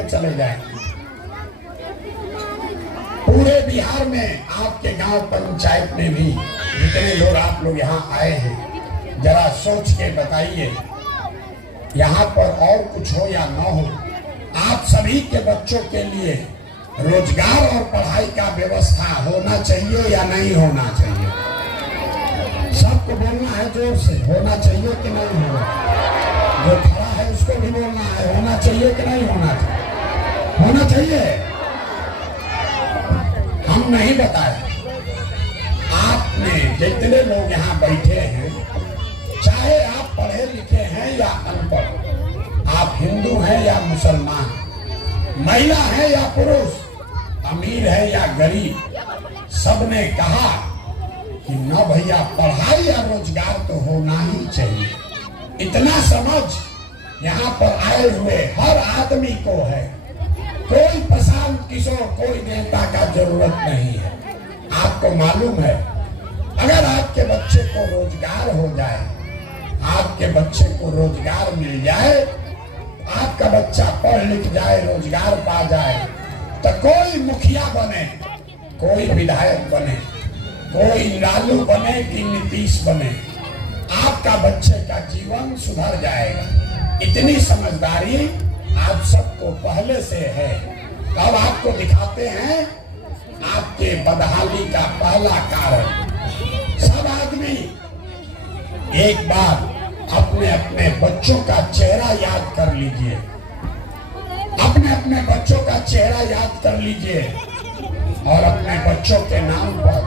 लेके चले जाएंगे। पूरे बिहार में आपके गांव पंचायत में भी जितने लोग आप लोग यहाँ आए हैं, जरा सोच के बताइए, यहाँ पर और कुछ हो या न हो, आप सभी के बच्चों के लिए रोजगार और पढ़ाई का व्यवस्था होना चाहिए या नहीं होना चाहिए? सबको बोलना है जोर से, होना चाहिए कि नहीं होना? जो खड़ा है उसको भी बोलना है, होना चाहिए कि नहीं होना चाहिए? होना चाहिए। हम नहीं बताए, आपने जितने लोग यहाँ बैठे हैं, चाहे आप पढ़े लिखे हैं या अनपढ़, आप हिंदू हैं या मुसलमान, महिला है या पुरुष, अमीर है या गरीब, सबने कहा कि न भैया पढ़ाई या रोजगार तो होना ही चाहिए। इतना समझ यहाँ पर आए हुए हर आदमी को है। कोई प्रशांत किशोर, कोई नेता का जरूरत नहीं है। आपको मालूम है, अगर आपके बच्चे को रोजगार हो जाए, आपके बच्चे को रोजगार मिल जाए, आपका बच्चा पढ़ लिख जाए, रोजगार पा जाए, तो कोई मुखिया बने, कोई विधायक बने, कोई लालू बने कि नीतीश बने, आपका बच्चे का जीवन सुधर जाएगा। इतनी समझदारी आप सबको पहले से है। अब आपको दिखाते हैं आपके बदहाली का पहला कारण। सब आदमी एक बार अपने अपने बच्चों का चेहरा याद कर लीजिए, अपने अपने बच्चों का चेहरा याद कर लीजिए और अपने बच्चों के नाम पर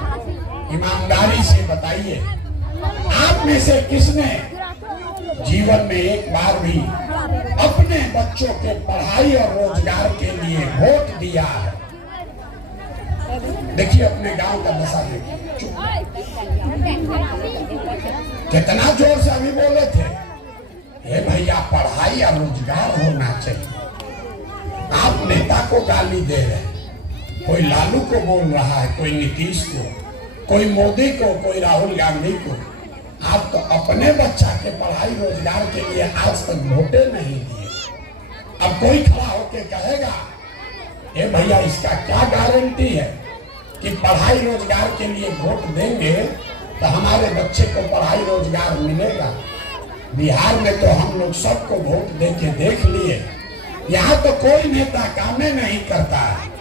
ईमानदारी से बताइए, आप में से किसने जीवन में एक बार भी अपने बच्चों के पढ़ाई और रोजगार के लिए वोट दिया है? देखिए अपने गांव का दशा देखिए, कितना जोर से अभी बोले थे, हे भैया पढ़ाई और रोजगार होना चाहिए। आप नेता को गाली दे रहे हैं, कोई लालू को बोल रहा है, कोई नीतीश को, कोई मोदी को, कोई राहुल गांधी को। आप तो अपने बच्चा के पढ़ाई रोजगार के लिए आज तक वोटे नहीं दिए। अब कोई खड़ा होके कहेगा, ए भैया इसका क्या गारंटी है कि पढ़ाई रोजगार के लिए वोट देंगे तो हमारे बच्चे को पढ़ाई रोजगार मिलेगा? बिहार में तो हम लोग सबको वोट दे के देख लिए, यहाँ तो कोई नेता काम नहीं करता है।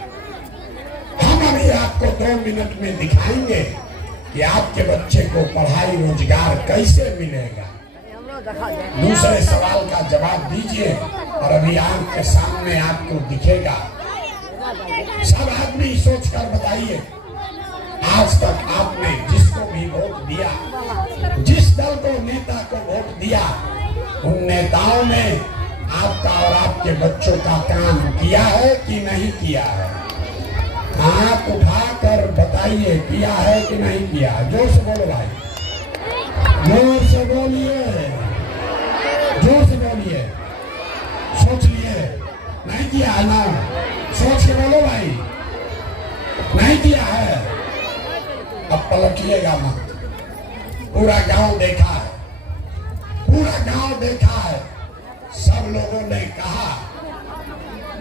हम अभी आपको 2 मिनट में दिखाएंगे कि आपके बच्चे को पढ़ाई रोजगार कैसे मिलेगा। दूसरे सवाल का जवाब दीजिए और अभी आंख के सामने आपको दिखेगा। सब आदमी सोचकर बताइए, आज तक आपने जिसको भी वोट दिया, जिस दल को, नेता को वोट दिया, उन नेताओं ने आपका और आपके बच्चों का काम किया है कि नहीं किया है? हाथ उठाकर बताइए, किया है कि नहीं किया? जोर से बोलो भाई, जोर से बोलिए, जोर से बोलिए। सोच लिए नहीं किया है ना? सोच के बोलो भाई, नहीं किया है। अब पलटिएगा मत। पूरा गांव देखा है, पूरा गांव देखा है। सब लोगों ने कहा,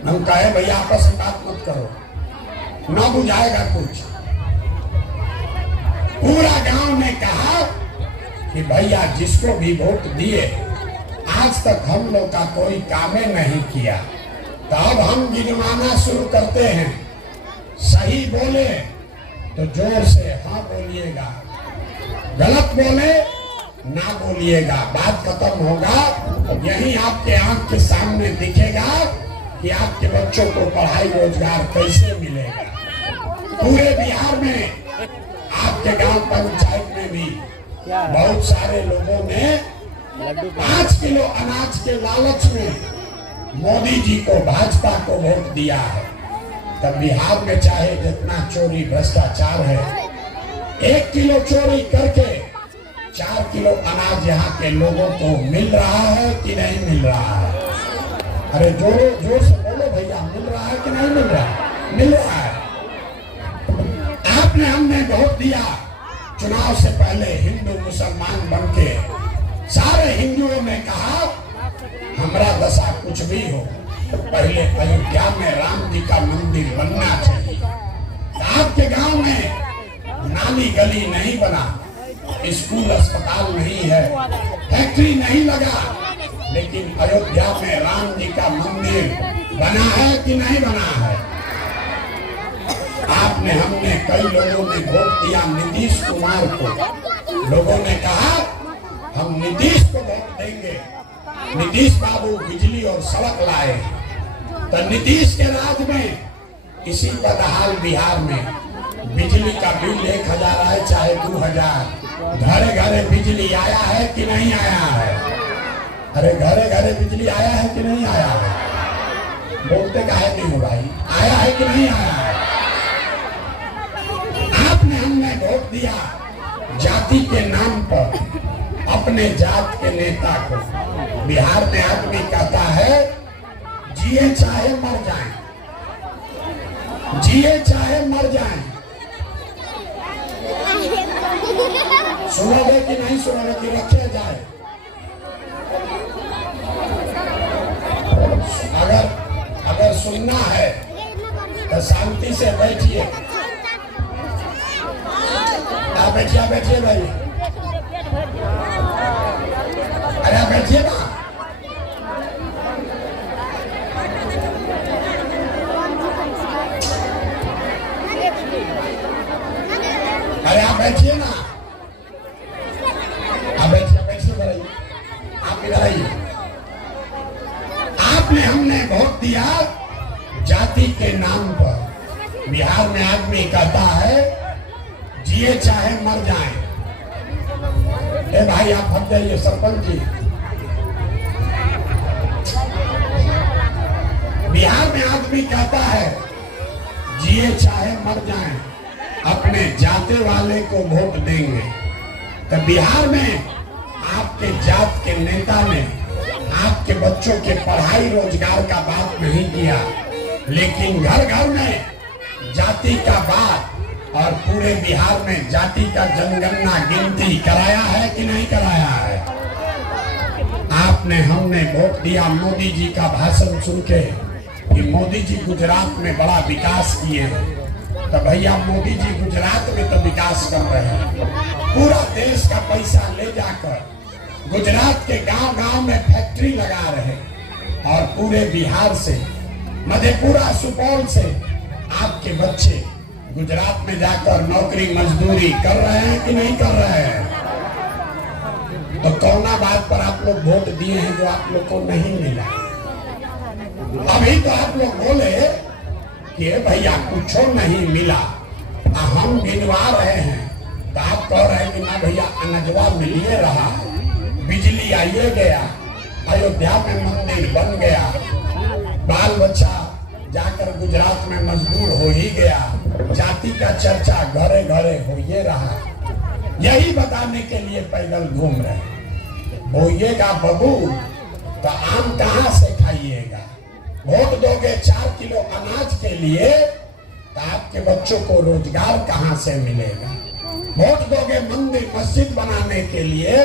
हम कहे भैया आपस में बात मत करो, ना बुझाएगा कुछ। पूरा गांव ने कहा कि भैया जिसको भी वोट दिए, आज तक हम लोग का कोई काम नहीं किया। तो अब हम गिनवाना शुरू करते हैं। सही बोले तो जोर से हाँ बोलिएगा, गलत बोले ना बोलिएगा। बात खत्म होगा, यही आपके आंख के सामने दिखेगा कि आपके बच्चों को पढ़ाई रोजगार कैसे मिलेगा। पूरे बिहार में, आपके गांव पंचायत में भी बहुत सारे लोगों ने 5 किलो अनाज के लालच में मोदी जी को, भाजपा को वोट दिया है। तब बिहार में चाहे जितना चोरी भ्रष्टाचार है, 1 किलो चोरी करके 4 किलो अनाज यहाँ के लोगों को मिल रहा है कि नहीं मिल रहा है? अरे जोर से बोलो भैया, मिल रहा है कि नहीं मिल रहा है? मिल रहा है। आपने, हमने वोट दिया चुनाव से पहले, हिंदू मुसलमान बनके सारे हिंदुओं ने कहा हमारा दशा कुछ भी हो, पहले अयोध्या में राम जी का मंदिर बनना चाहिए। आपके गांव में नाली गली नहीं बना, स्कूल अस्पताल नहीं है, फैक्ट्री नहीं लगा, लेकिन अयोध्या में राम जी का मंदिर बना है कि नहीं बना है? आपने हमने कई लोगों ने वोट दिया नीतीश कुमार को। लोगों ने कहा हम नीतीश को वोट देंगे, नीतीश बाबू बिजली और सड़क लाए। तो नीतीश के राज में इसी बदहाल बिहार में बिजली का बिल 1000 आए चाहे 2000, घरे घरे बिजली आया है कि नहीं आया है? अरे घरे घरे बिजली आया है कि नहीं आया है? बोलते काहे नहीं हो भाई? आया है कि नहीं आया है? आपने हमने वोट दिया जाति के नाम पर अपने जात के नेता को। बिहार में आदमी कहता है जिए चाहे मर जाए, जिए चाहे मर जाए। सुनोगे कि नहीं सुनोगे कि रखे जाए? अगर सुनना है तो शांति से बैठिए। बैठिए बैठिए भाई, अरे बैठिए ना। अरे आप बैठिए ना, आप बैठिए बैठिए भाई, आप इधर आइए। आपने हमने वोट दिया जाति के नाम पर। बिहार में आदमी कहता है जिए चाहे मर जाए। ए भाई आप हट जाइए सरपंच जी। बिहार में आदमी कहता है जिए चाहे मर जाए, अपने जाते वाले को वोट देंगे। तो बिहार में आपके जात के नेता ने आपके बच्चों के पढ़ाई रोजगार का बात नहीं किया, लेकिन घर घर में जाति का बात और पूरे बिहार में जाति का जनगणना गिनती कराया है कि नहीं कराया है? आपने हमने वोट दिया मोदी जी का भाषण सुन के कि मोदी जी गुजरात में बड़ा विकास किए हैं। तो भैया मोदी जी गुजरात में तो विकास कर रहे हैं, पूरा देश का पैसा ले जाकर गुजरात के गांव गांव में फैक्ट्री लगा रहे, और पूरे बिहार से मधेपुरा सुपौल से आपके बच्चे गुजरात में जाकर नौकरी मजदूरी कर रहे हैं कि नहीं कर रहे हैं? तो कौना बात पर आप लोग वोट दिए हैं जो आप लोग को नहीं मिला? अभी तो आप लोग बोले कि भैया कुछ नहीं मिला, हम गिनवा रहे हैं। तो आप कह रहे हैं कि ना भैया अनजवा मिलिए रहा, बिजली आइए गया, अयोध्या में मंदिर बन गया, बाल बच्चा जाकर गुजरात में मजदूर हो ही गया, जाति का चर्चा घरे घरे हो ये रहा। यही बताने के लिए पैदल घूम रहे। बोइएगा बबू तो आम कहाँ से खाइएगा? वोट दोगे 4 किलो अनाज के लिए तो आपके बच्चों को रोजगार कहाँ से मिलेगा? वोट दोगे मंदिर मस्जिद बनाने के लिए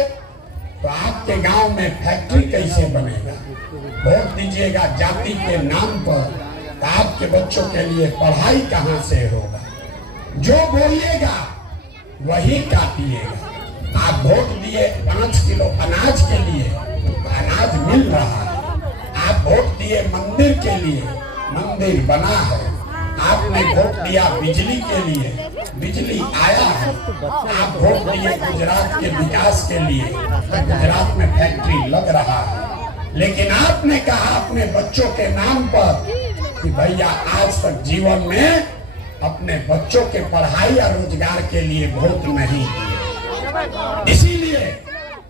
तो आपके गांव में फैक्ट्री कैसे बनेगा? वोट दीजिएगा जाति के नाम पर तो आपके बच्चों के लिए पढ़ाई कहाँ से होगा? जो बोलिएगा वही काटिएगा। आप वोट दिए 5 किलो अनाज के लिए, अनाज मिल रहा है। आप वोट दिए मंदिर के लिए, मंदिर बना है। आपने वोट दिया बिजली के लिए, बिजली आया है। आप वोट दिए गुजरात के विकास के लिए, तो गुजरात में फैक्ट्री लग रहा है। लेकिन आपने कहा अपने बच्चों के नाम पर कि भैया आज तक जीवन में अपने बच्चों के पढ़ाई या रोजगार के लिए वोट नहीं दिए, इसीलिए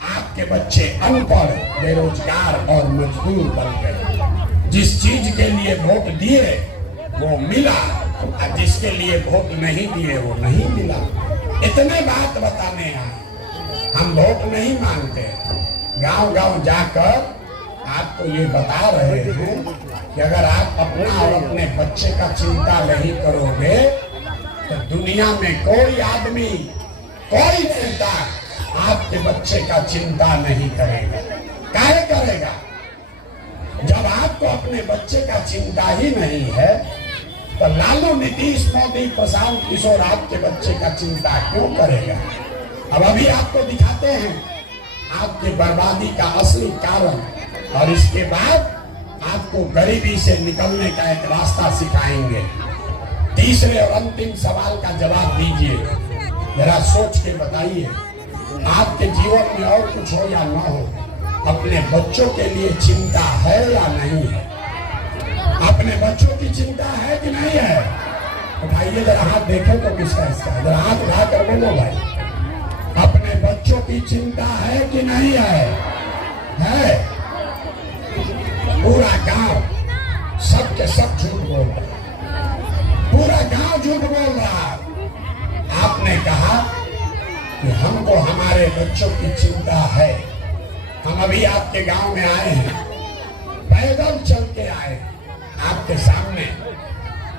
आपके बच्चे अनपढ़, बेरोजगार और मजदूर बन गए। जिस चीज के लिए वोट दिए वो मिला, और जिसके लिए वोट नहीं दिए वो नहीं मिला। इतने बात बताने आए, हम वोट नहीं मांगते। गांव गांव जाकर आपको ये बता रहे हैं कि अगर आप अपना और अपने बच्चे का चिंता नहीं करोगे तो दुनिया में कोई आदमी, कोई नेता आपके बच्चे का चिंता नहीं करेगा। काहे करेगा? जब आप आपको अपने बच्चे का चिंता ही नहीं है तो लालू, नीतीश, मोदी, प्रशांत किशोर आपके बच्चे का चिंता क्यों करेगा? अब अभी आपको दिखाते हैं आपकी बर्बादी का असली कारण, और इसके बाद आपको गरीबी से निकलने का एक रास्ता सिखाएंगे। तीसरे और अंतिम सवाल का जवाब दीजिए, जरा सोच के बताइए, आपके जीवन में और कुछ हो या ना हो, अपने बच्चों के लिए चिंता है या नहीं है? अपने बच्चों की चिंता है कि नहीं है? उठाइए जरा हाथ, देखे तो किसका इसका, जरा हाथ उठा कर बोलो भाई, अपने बच्चों की चिंता है कि नहीं है? है। पूरा गांव सब के सब झूठ बोल रहा, पूरा गांव झूठ बोल रहा। आपने कहा कि हमको हमारे बच्चों की चिंता है। हम अभी आपके गांव में आए हैं, पैदल चल के आए आपके सामने,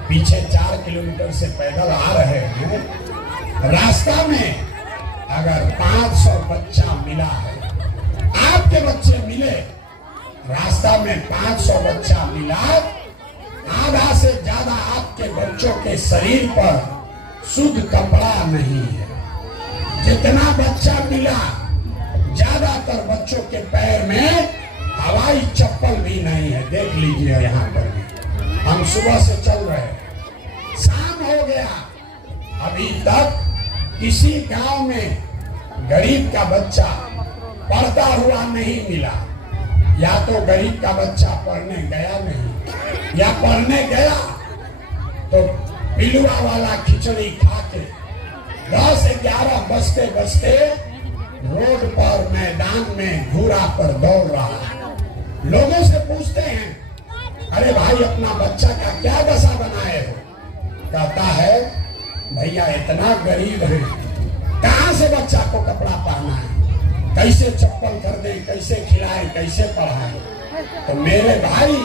पीछे 4 किलोमीटर से पैदल आ रहे हैं। रास्ता में अगर 500 बच्चा मिला है, आपके बच्चे मिले, रास्ता में 500 बच्चा मिला, आधा से ज्यादा आपके बच्चों के शरीर पर शुद्ध कपड़ा नहीं है। जितना बच्चा मिला, ज्यादातर बच्चों के पैर में हवाई चप्पल भी नहीं है। देख लीजिए यहाँ पर भी, हम सुबह से चल रहे हैं, शाम हो गया, अभी तक किसी गांव में गरीब का बच्चा पढ़ता हुआ नहीं मिला। या तो गरीब का बच्चा पढ़ने गया नहीं, या पढ़ने गया तो पिलुआ वाला खिचड़ी खा के 10-11 बजते बजते रोड पर, मैदान में, घूरा पर दौड़ रहा। लोगों से पूछते हैं, अरे भाई अपना बच्चा का क्या दशा बनाए हो? कहता है भैया इतना गरीब है, कहां से बच्चा को कपड़ा पहना है, कैसे चप्पल कर दे, कैसे खिलाए, कैसे पढ़ाए? तो मेरे भाई,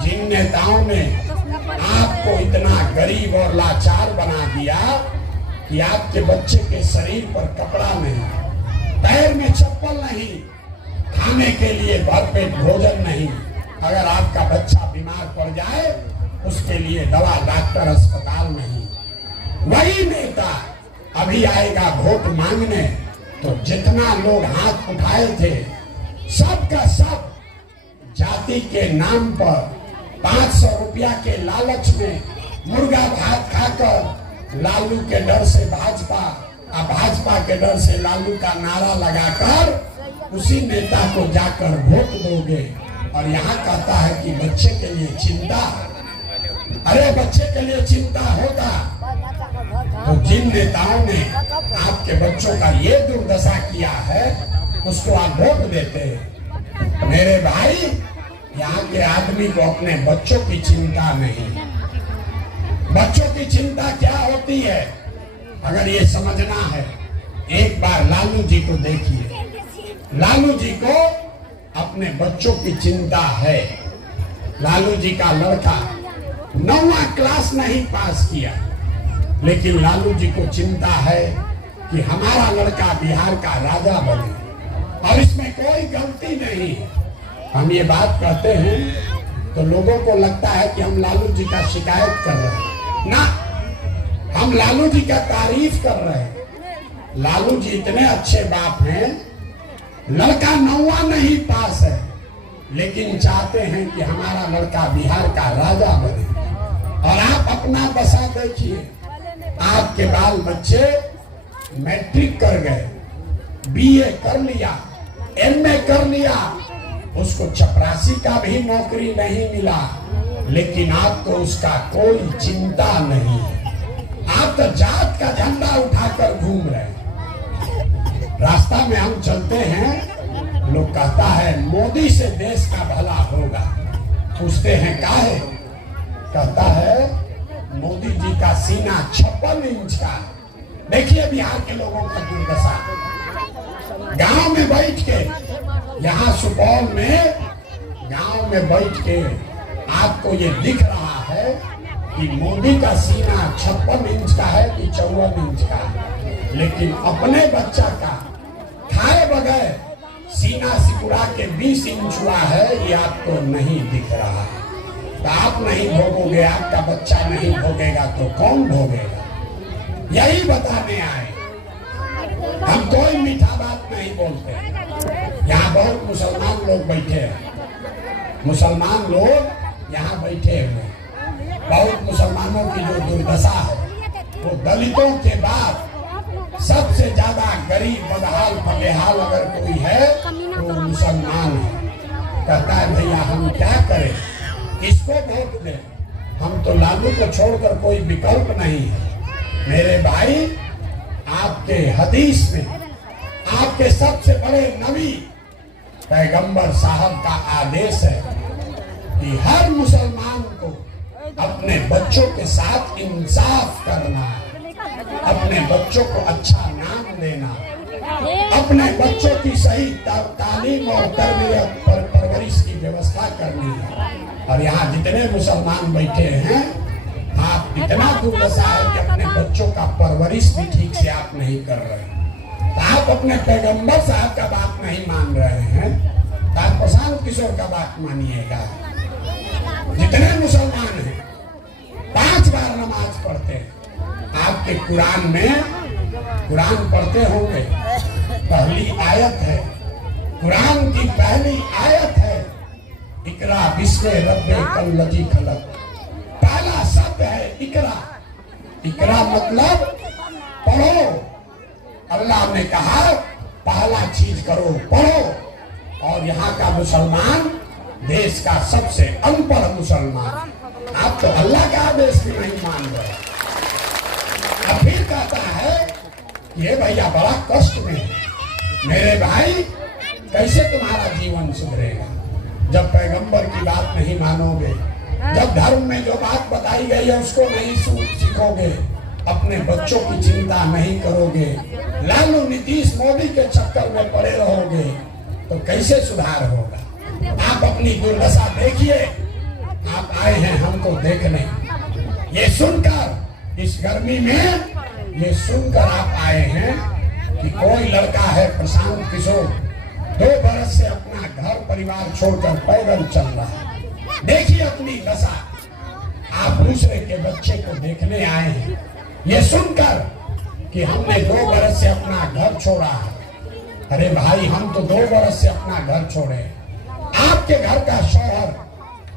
जिन नेताओं ने आपको इतना गरीब और लाचार बना दिया कि आपके बच्चे के शरीर पर कपड़ा नहीं, पैर में चप्पल नहीं, खाने के लिए भरपेट भोजन नहीं, अगर आपका बच्चा बीमार पड़ जाए उसके लिए दवा, डॉक्टर, अस्पताल नहीं, वही नेता अभी आएगा वोट मांगने तो जितना लोग हाथ उठाए थे सबका सब जाति के नाम पर 500 रुपया के लालच में मुर्गा भात खाकर लालू के डर से भाजपा, भाजपा के डर से लालू का नारा लगाकर उसी नेता को जाकर वोट दोगे। और यहाँ कहता है कि बच्चे के लिए चिंता। अरे बच्चे के लिए चिंता होगा तो जिन नेताओं ने आपके बच्चों का ये दुर्दशा किया है उसको आप वोट देते। मेरे भाई, यहाँ के आदमी को अपने बच्चों की चिंता नहीं। बच्चों की चिंता क्या होती है अगर ये समझना है, एक बार लालू जी को देखिए। लालू जी को अपने बच्चों की चिंता है। लालू जी का लड़का 9वां क्लास नहीं पास किया, लेकिन लालू जी को चिंता है कि हमारा लड़का बिहार का राजा बने, और इसमें कोई गलती नहीं। हम ये बात कहते हैं तो लोगों को लगता है कि हम लालू जी का शिकायत कर रहे हैं। ना, हम लालू जी का तारीफ कर रहे हैं। लालू जी इतने अच्छे बाप हैं, लड़का 9वां नहीं पास है, लेकिन चाहते हैं कि हमारा लड़का बिहार का राजा बने। और आप अपना दशा देखिए, आपके बाल बच्चे मैट्रिक कर गए, बीए कर लिया, एमए कर लिया, उसको चपरासी का भी नौकरी नहीं मिला, लेकिन आपको उसका कोई चिंता नहीं है। आप तो जात का झंडा उठाकर घूम रहे हैं। रास्ता में हम चलते हैं, लोग कहता है मोदी से देश का भला होगा। पूछते हैं काहे? कहता है मोदी जी का सीना 56 इंच का। देखिए बिहार के लोगों का दुर्दशा। गांव में बैठ के, यहाँ सुपौल में गांव में बैठ के आपको ये दिख रहा है कि मोदी का सीना 56 इंच का है कि 54 इंच का है, लेकिन अपने बच्चा का खाए बगैर सीना सिकुड़ा के 20 इंच हुआ है, ये आपको नहीं दिख रहा। तो आप नहीं भोगोगे, आपका बच्चा नहीं भोगेगा तो कौन भोगेगा? यही बताने आए। हम कोई मीठा बात नहीं बोलते। यहाँ बहुत मुसलमान लोग बैठे हैं, मुसलमान लोग यहाँ बैठे हुए। बहुत मुसलमानों की जो दुर्दशा है, वो दलितों के बाद सबसे ज्यादा गरीब बदहाल फटेहाल अगर कोई है तो मुसलमान है। कहता है भैया हम क्या करें, किसको वोट दें? हम तो लालू को छोड़कर कोई विकल्प नहीं है। मेरे भाई, आपके हदीस में आपके सबसे बड़े नबी पैगंबर साहब का आदेश है कि हर मुसलमान को अपने बच्चों के साथ इंसाफ करना है, अपने बच्चों को अच्छा नाम देना, अपने बच्चों की सही तालीम और तरबियत पर परवरिश की व्यवस्था करनी है। और यहाँ जितने मुसलमान बैठे हैं, आप इतना दुर्दशा है कि अपने बच्चों का परवरिश भी ठीक से आप नहीं कर रहे। तो आप अपने पैगंबर साहब का बात नहीं मान रहे हैं, तो आप प्रशांत किशोर का बात मानिएगा। जितने मुसलमान हैं 5 बार नमाज पढ़ते हैं। आपके कुरान में, कुरान पढ़ते होंगे, पहली आयत है, कुरान की पहली आयत है इकरा बिस्मे रब्बे कल्लजी खलक। पहला शब्द है इकरा। इकरा मतलब पढ़ो। अल्लाह ने कहा पहला चीज करो, पढ़ो। और यहाँ का मुसलमान देश का सबसे अनपढ़ मुसलमान, आप तो अल्लाह का आदेश भी नहीं मान रहे। अब फिर कहता है ये भैया बड़ा कष्ट में है। मेरे भाई, कैसे तुम्हारा जीवन सुधरेगा जब पैगंबर की बात नहीं मानोगे, जब धर्म में जो बात बताई गई है उसको नहीं सीखोगे, अपने बच्चों की चिंता नहीं करोगे, लालू नीतीश मोदी के चक्कर में पड़े रहोगे, तो कैसे सुधार होगा? आप अपनी दुर्दशा देखिए। आप आए हैं हमको देखने, ये सुनकर, इस गर्मी में ये सुनकर आप आए हैं कि कोई लड़का है प्रशांत किशोर 2 बरस से अपना घर परिवार छोड़कर पैदल चल रहा है। देखिए अपनी दशा। आप दूसरे के बच्चे को देखने आए हैं, ये सुनकर कि हमने 2 बरस से अपना घर छोड़ा है। अरे भाई, हम तो 2 बरस से अपना घर छोड़े। आपके घर का शौहर,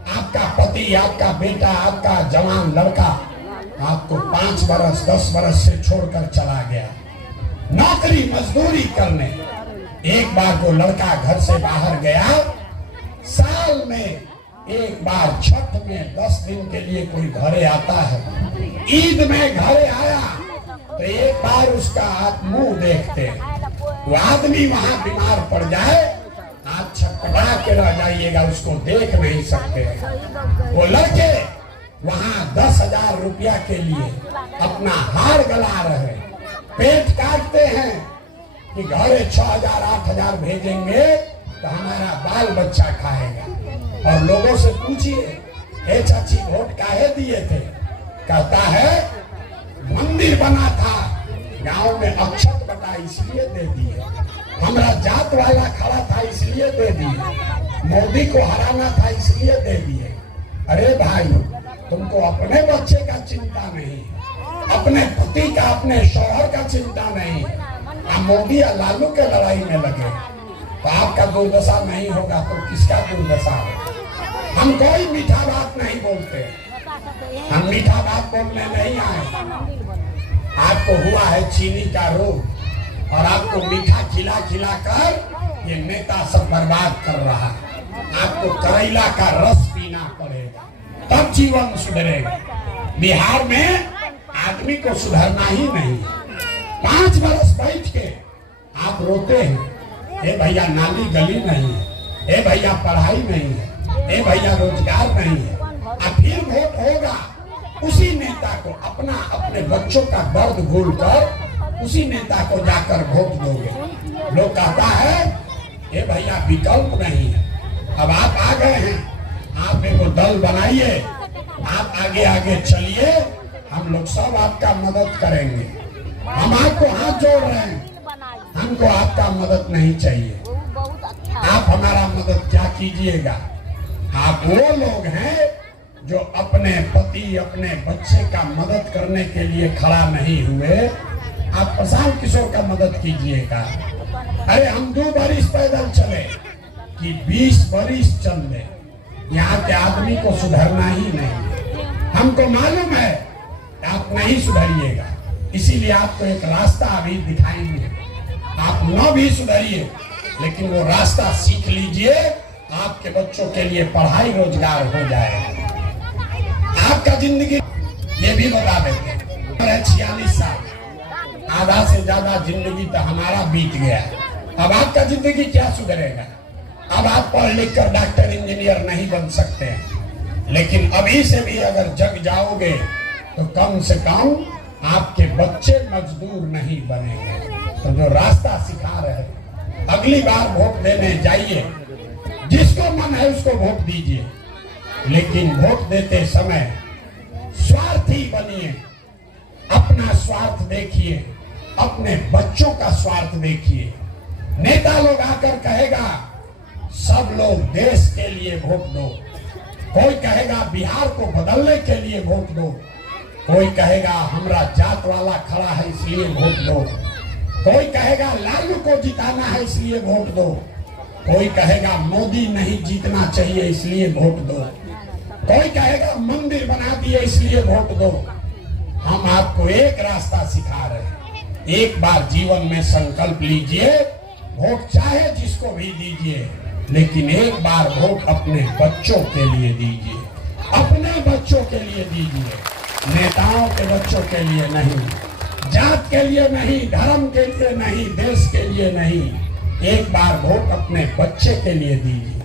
आपका पति, आपका बेटा, आपका जवान लड़का आपको 5 बरस 10 बरस से छोड़कर चला गया नौकरी मजदूरी करने। एक बार जो लड़का घर से बाहर गया, साल में एक बार छठ में 10 दिन के लिए कोई घरे आता है, ईद में घरे आया तो एक बार उसका आप मुंह देखते, वो आदमी वहां बीमार पड़ जाए, आप छटपटा के रह जाइएगा, उसको देख नहीं सकते। वो लड़के वहां 10,000 रुपया के लिए अपना हार गला रहे, पेट काटते हैं कि घरे 6,000 8,000 भेजेंगे तो हमारा बाल बच्चा खाएगा। और लोगों से पूछिए, हे चाची वोट काहे दिए थे? कहता है मंदिर बना था गांव में, अक्षत बटा इसलिए दे दिए, हमारा जात वाला खड़ा था इसलिए दे दिए, मोदी को हराना था इसलिए दे दिए। अरे भाई, तुमको अपने बच्चे का चिंता नहीं, अपने पति का, अपने शौहर का चिंता नहीं, आप मोदी या लालू के लड़ाई में लगे तो आपका दुर्दशा नहीं होगा तो किसका दुर्दशा होगा? हम कोई मीठा बात नहीं बोलते, हम मीठा बात बोलने नहीं आए। आपको हुआ है चीनी का रोग और आपको मीठा खिला खिला कर ये नेता सब बर्बाद कर रहा है। आपको करेला का रस पीना पड़ेगा तब जीवन सुधरेगा। बिहार में आदमी को सुधरना ही नहीं। 5 बरस बैठ के आप रोते हैं, ए भैया नाली गली नहीं है, ए भैया पढ़ाई नहीं है, ए भैया रोजगार नहीं है। अब फिर वोट होगा, उसी नेता को अपने बच्चों का दर्द भूल कर उसी नेता को जाकर वोट दोगे। लोग कहता है ए भैया विकल्प नहीं है। अब आप आ गए हैं, आप एक दल बनाइए, आप आगे आगे चलिए, हम लोग सब आपका मदद करेंगे। हम आपको हाथ जोड़ रहे हैं, हमको आपका मदद नहीं चाहिए। हमारा मदद क्या कीजिएगा। आप वो लोग हैं जो अपने पति अपने बच्चे का मदद करने के लिए खड़ा नहीं हुए, आप प्रशांत किशोर का मदद कीजिएगा। अरे हम 2 बरिस पैदल चले कि 20 बरिस चल ले, यहाँ के आदमी को सुधरना ही नहीं। हमको मालूम है आप नहीं सुधरिएगा, इसीलिए आपको एक रास्ता अभी दिखाएंगे। आप न भी सुधरिए लेकिन वो रास्ता सीख लीजिए, आपके बच्चों के लिए पढ़ाई रोजगार हो जाएगा। आपका जिंदगी ये भी बता देते हैं 46 साल, आधा से ज्यादा जिंदगी तो हमारा बीत गया। अब आपका जिंदगी क्या सुधरेगा। अब आप पढ़ लिख कर डॉक्टर इंजीनियर नहीं बन सकते हैं, लेकिन अभी से भी अगर जग जाओगे तो कम से कम आपके बच्चे मजदूर नहीं बनेंगे। तो जो रास्ता सिखा रहे, अगली बार वोट देने जाइए, जिसको मन है उसको वोट दीजिए, लेकिन वोट देते समय स्वार्थी बनिए। अपना स्वार्थ देखिए, अपने बच्चों का स्वार्थ देखिए। नेता लोग आकर कहेगा सब लोग देश के लिए वोट दो, कोई कहेगा बिहार को बदलने के लिए वोट दो, कोई कहेगा हमरा जात वाला खड़ा है इसलिए वोट दो, कोई कहेगा लालू को जिताना है इसलिए वोट दो, कोई कहेगा मोदी नहीं जीतना चाहिए इसलिए वोट दो, कोई कहेगा मंदिर बना दिए इसलिए वोट दो। हम आपको एक रास्ता सिखा रहे हैं, एक बार जीवन में संकल्प लीजिए, वोट चाहे जिसको भी दीजिए, लेकिन एक बार वोट अपने बच्चों के लिए दीजिए, अपने बच्चों के लिए दीजिए, नेताओं के बच्चों के लिए नहीं, जात के लिए नहीं, धर्म के लिए नहीं, देश के लिए नहीं। एक बार वोट अपने बच्चे के लिए दीजिए।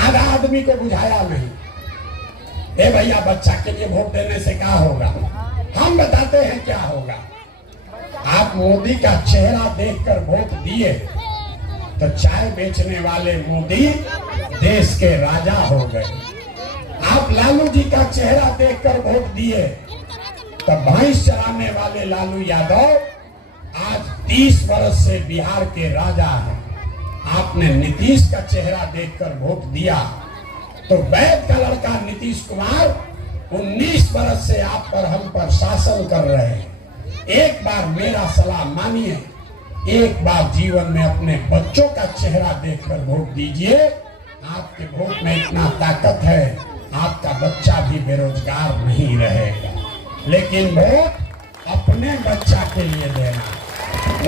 आधा आदमी को बुझाया नहीं, ए भैया बच्चा के लिए वोट देने से क्या होगा। हम बताते हैं क्या होगा। आप मोदी का चेहरा देखकर वोट दिए तो चाय बेचने वाले मोदी देश के राजा हो गए। आप लालू जी का चेहरा देखकर वोट दिए तो भैंस चराने वाले लालू यादव आज 30 वर्ष से बिहार के राजा हैं। आपने नीतीश का चेहरा देखकर वोट दिया तो वैद का लड़का नीतीश कुमार 19 वर्ष से आप पर हम पर शासन कर रहे हैं। एक बार मेरा सलाह मानिए, एक बार जीवन में अपने बच्चों का चेहरा देखकर वोट दीजिए। आपके वोट में इतना ताकत है, आपका बच्चा भी बेरोजगार नहीं रहेगा। लेकिन वोट अपने बच्चा के लिए देना,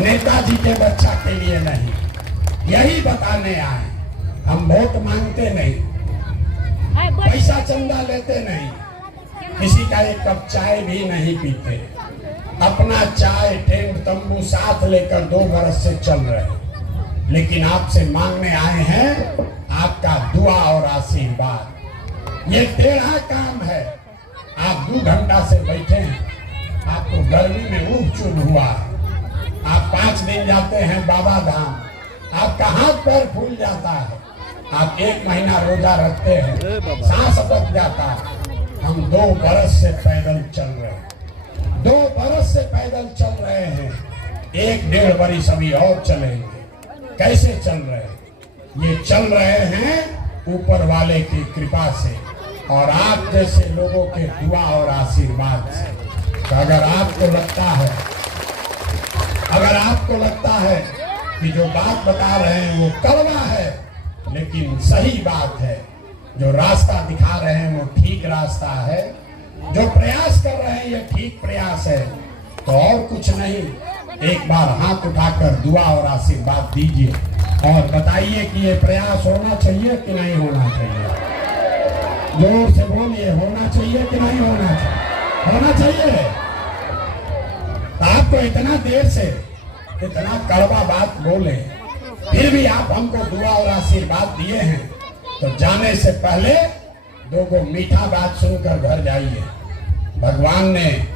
नेताजी के बच्चा के लिए नहीं। यही बताने आए, हम वोट मांगते नहीं, पैसा चंदा लेते नहीं, किसी का एक कप चाय भी नहीं पीते। अपना चाय टेंट तंबू साथ लेकर 2 बरस से चल रहे, लेकिन आपसे मांगने आए हैं आपका दुआ और आशीर्वाद। ये टेढ़ा काम है। आप 2 घंटा से बैठे हैं, आपको गर्मी में ऊब चुभ हुआ। आप 5 दिन जाते हैं बाबा धाम, आपका हाथ पैर फूल जाता है। आप 1 महीना रोजा रखते हैं, सांस अटक जाता है। हम 2 बरस से पैदल चल रहे हैं, 2 बरस से पैदल चल रहे हैं। 1-1.5 बरिस अभी और चलेंगे। कैसे चल रहे हैं? ये चल रहे हैं ऊपर वाले की कृपा से और आप जैसे लोगों के दुआ और आशीर्वाद से। तो अगर आपको लगता है कि जो बात बता रहे हैं वो कड़वा है, लेकिन सही बात है, जो रास्ता दिखा रहे हैं वो ठीक रास्ता है, जो प्रयास कर रहे हैं ये ठीक प्रयास है, तो और कुछ नहीं, एक बार हाथ उठाकर दुआ और आशीर्वाद दीजिए और बताइए कि ये प्रयास होना चाहिए कि नहीं होना चाहिए। जोर से बोलिए, होना चाहिए कि नहीं होना चाहिए? होना चाहिए। आपको इतना देर से इतना कड़वा बात बोले, फिर भी आप हमको दुआ और आशीर्वाद दिए हैं, तो जाने से पहले 2 मीठा बात सुनकर घर जाइए। भगवान ने,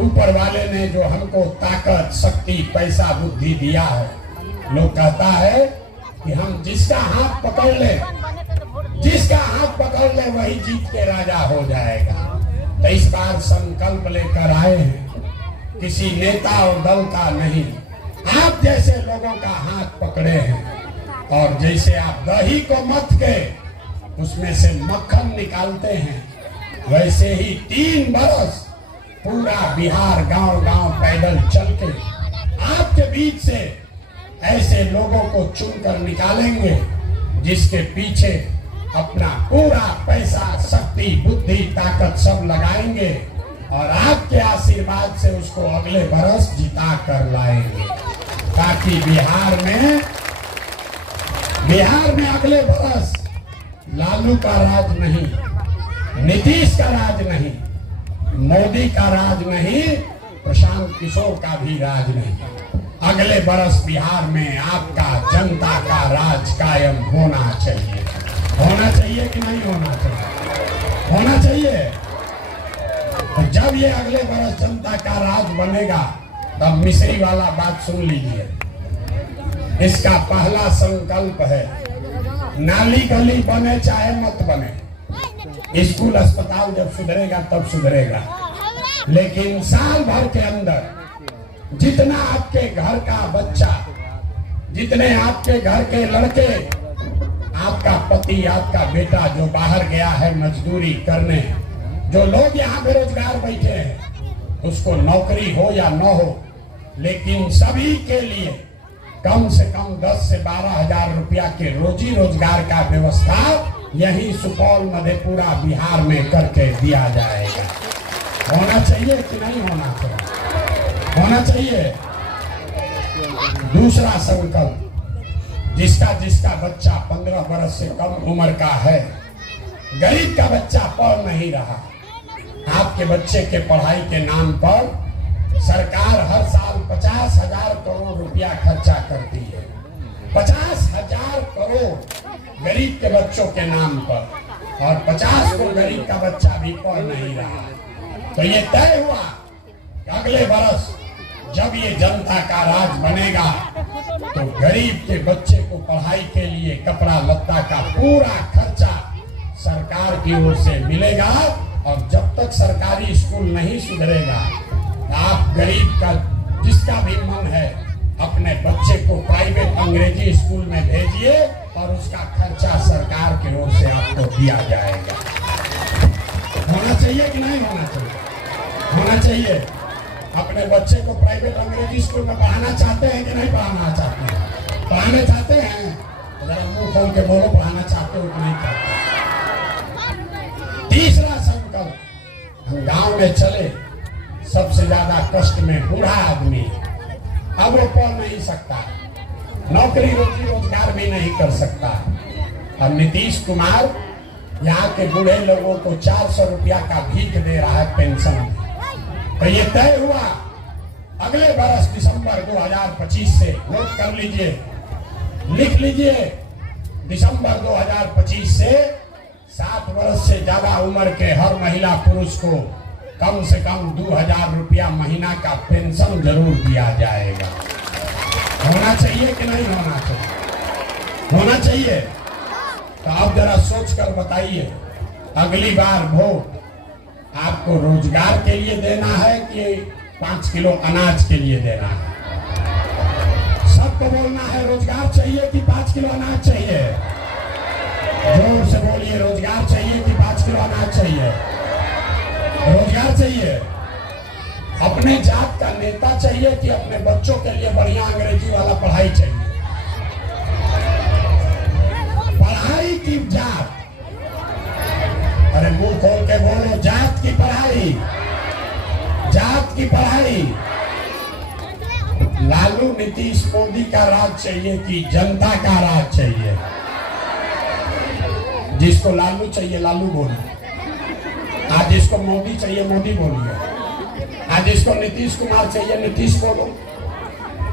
ऊपर वाले ने जो हमको ताकत, शक्ति, पैसा, बुद्धि दिया है, लोग कहता है कि हम जिसका हाथ पकड़ ले वही जीत के राजा हो जाएगा। तो इस बार संकल्प लेकर आए हैं, किसी नेता और दल का नहीं, आप जैसे लोगों का हाथ पकड़े हैं। और जैसे आप दही को मथ के उसमें से मक्खन निकालते हैं, वैसे ही 3 बरस पूरा बिहार गांव गांव पैदल चल के आपके बीच से ऐसे लोगों को चुनकर निकालेंगे जिसके पीछे अपना पूरा पैसा, शक्ति, बुद्धि, ताकत सब लगाएंगे और आपके आशीर्वाद से उसको अगले बरस जिता कर लाएंगे, ताकि बिहार में अगले बरस लालू का राज नहीं, नीतीश का राज नहीं, मोदी का राज नहीं, प्रशांत किशोर का भी राज नहीं, अगले बरस बिहार में आपका जनता का राज कायम होना चाहिए। होना चाहिए कि नहीं होना चाहिए? होना चाहिए। तो जब ये अगले बरस जनता का राज बनेगा तब मिश्री वाला बात सुन लीजिए। इसका पहला संकल्प है, नाली गली बने चाहे मत बने, स्कूल अस्पताल जब सुधरेगा तब सुधरेगा, लेकिन साल भर के अंदर जितना आपके घर का बच्चा, जितने आपके घर के लड़के, आपका पति, आपका बेटा जो बाहर गया है मजदूरी करने, जो लोग यहाँ बेरोजगार बैठे हैं, उसको नौकरी हो या न हो, लेकिन सभी के लिए कम से कम 10 से 12 हजार रुपया के रोजी रोजगार का व्यवस्था यही सुपौल, मधेपुरा, बिहार में करके दिया जाएगा। होना चाहिए कि नहीं होना चाहिए? होना चाहिए। दूसरा संकल्प, जिसका बच्चा 15 बरस से कम उम्र का है, गरीब का बच्चा पढ़ नहीं रहा, आपके बच्चे के पढ़ाई के नाम पर सरकार हर साल 50,000 करोड़ रुपया खर्चा करती है। 50,000 करोड़ गरीब के बच्चों के नाम पर, और 50 को गरीब का बच्चा भी पढ़ नहीं रहा। तो ये तय हुआ कि अगले बरस जब ये जनता का राज बनेगा तो गरीब के बच्चे को पढ़ाई के लिए कपड़ा लत्ता का पूरा खर्चा सरकार की ओर से मिलेगा। और जब तक सरकारी स्कूल नहीं सुधरेगा, आप गरीब का जिसका भी मन है अपने बच्चे को प्राइवेट अंग्रेजी स्कूल में भेजिए और उसका खर्चा सरकार की ओर से आपको दिया जाएगा। होना चाहिए कि नहीं होना चाहिए? होना चाहिए। अपने बच्चे को प्राइवेट अंग्रेजी स्कूल में पढ़ाना चाहते हैं कि नहीं पढ़ाना चाहते हैं? पढ़ाना चाहते हैं? जरा मुंह खोल के बोलो, पढ़ाना चाहते हो कि नहीं चाहते? तीसरा संकल्प, हम गांव में चले, सबसे ज्यादा कष्ट में बूढ़ा आदमी, अब वो पढ़ नहीं सकता, नौकरी रोजी रोजगार भी नहीं कर सकता, और नीतीश कुमार यहाँ के बूढ़े लोगों को 400 रुपया का भीख दे रहा है पेंशन। तो ये तय हुआ अगले बरस दिसंबर 2025 से, नोट कर लीजिए, लिख लीजिए, दिसंबर 2025 से 60 वर्ष से ज्यादा उम्र के हर महिला पुरुष को कम से कम 2000 रुपया महीना का पेंशन जरूर दिया जाएगा। होना चाहिए कि नहीं होना चाहिए? होना चाहिए। तो आप जरा सोच कर बताइए, अगली बार वोट आपको रोजगार के लिए देना है कि 5 किलो अनाज के लिए देना है? सबको बोलना है रोजगार चाहिए कि 5 किलो अनाज चाहिए? जोर से बोलिए, रोजगार चाहिए कि 5 किलो अनाज चाहिए? रोजगार चाहिए। अपने जात का नेता चाहिए कि अपने बच्चों के लिए बढ़िया अंग्रेजी वाला पढ़ाई चाहिए? पढ़ाई की जात, अरे मुंह खोल के बोलो, जात की पढ़ाई, जात की पढ़ाई। लालू नीतीश मोदी का राज चाहिए कि जनता का राज चाहिए? जिसको लालू चाहिए लालू बोलिए, आज जिसको मोदी चाहिए मोदी बोलिए, आज जिसको नीतीश कुमार चाहिए नीतीश बोलो,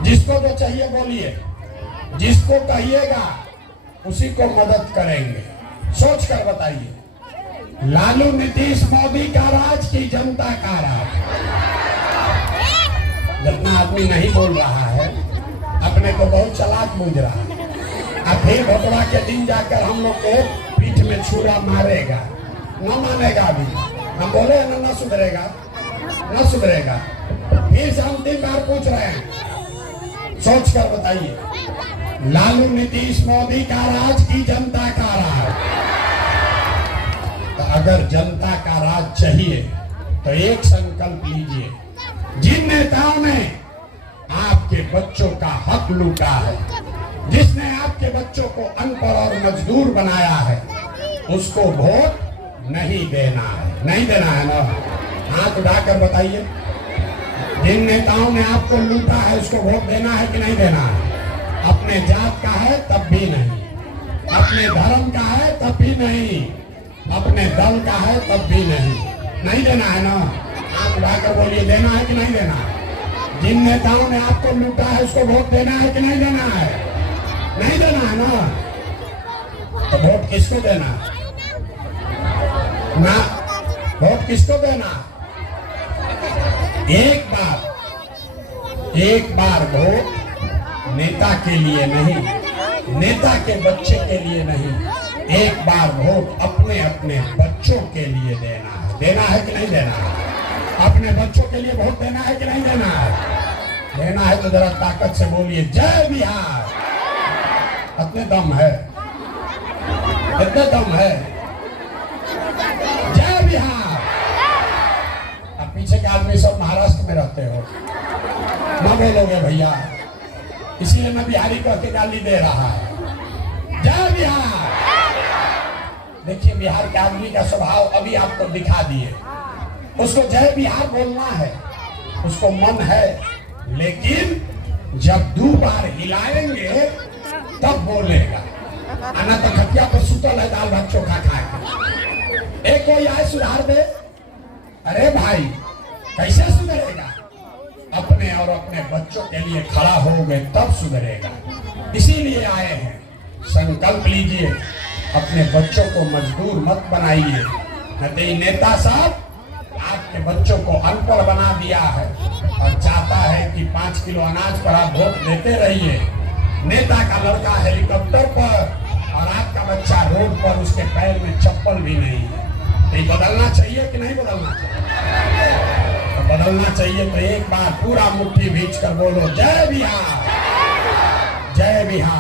जिसको जो चाहिए बोलिए, जिसको कहिएगा उसी को मदद करेंगे। सोच कर बताइए, लालू नीतीश मोदी का राज की जनता का राज? जितना आदमी नहीं बोल रहा है, अपने को बहुत चालाक बूझ रहा है, अब फिर भोटवा के दिन जाकर हम लोग को पीठ में छुरा मारेगा, न मानेगा भी। हम बोले न सुधरेगा, न सुधरेगा। फिर से हम 3 बार पूछ रहे हैं, सोच कर बताइए, लालू नीतीश मोदी का राज की जनता का राज? तो अगर जनता का राज चाहिए तो एक संकल्प लीजिए, जिन नेताओं ने आपके बच्चों का हक लूटा है, जिसने आपके बच्चों को अनपढ़ और मजदूर बनाया है, उसको वोट नहीं देना है। नहीं देना है ना? हाथ उठाकर बताइए, जिन नेताओं ने आपको लूटा है उसको वोट देना है कि नहीं देना है? अपने जात का है तब भी नहीं, अपने धर्म का है तब भी नहीं, अपने दल का है तब भी नहीं। नहीं देना है ना? हाथ उठाकर बोलिए, देना है कि नहीं देना है? जिन नेताओं ने आपको लूटा है उसको वोट देना है कि नहीं देना है? नहीं देना है ना? तो वोट किसको देना ना? वोट किसको देना? एक बार वोट नेता के लिए नहीं, नेता के बच्चे के लिए नहीं, एक बार वोट अपने अपने बच्चों के लिए देना है। देना है कि नहीं देना है? अपने बच्चों के लिए वोट देना है कि नहीं देना है? देना है तो जरा ताकत से बोलिए, जय बिहार। इतने दम है, इतने दम है, जय बिहार। अब पीछे के आदमी सब महाराष्ट्र में रहते हो, ना बोलोगे भैया, इसलिए मैं बिहारी कह के गाली दे रहा है। जय बिहार। देखिए बिहार के आदमी का स्वभाव अभी आपको दिखा दिए, उसको जय बिहार बोलना है, उसको मन है, लेकिन जब 2 बार हिलाएंगे तब बोलेगा। आना तो खटिया पर सुतल है दाल भात चोखा खा के। एक कोई आए सुधार दे, अरे भाई कैसे सुधरेगा? अपने और अपने बच्चों के लिए खड़ा हो गए तब सुधरेगा। इसीलिए आए हैं, संकल्प लीजिए, अपने बच्चों को मजदूर मत बनाइए। नहीं नेता साहब आपके बच्चों को अनपढ़ बना दिया है और चाहता है कि 5 किलो अनाज पर आप वोट देते रहिए। नेता का लड़का हेलीकॉप्टर पर और आपका बच्चा रोड पर, उसके पैर में चप्पल भी नहीं है। तो ये बदलना चाहिए कि नहीं बदलना चाहिए? तो बदलना चाहिए तो एक बार पूरा मुट्ठी भींच कर बोलो, जय बिहार, जय बिहार।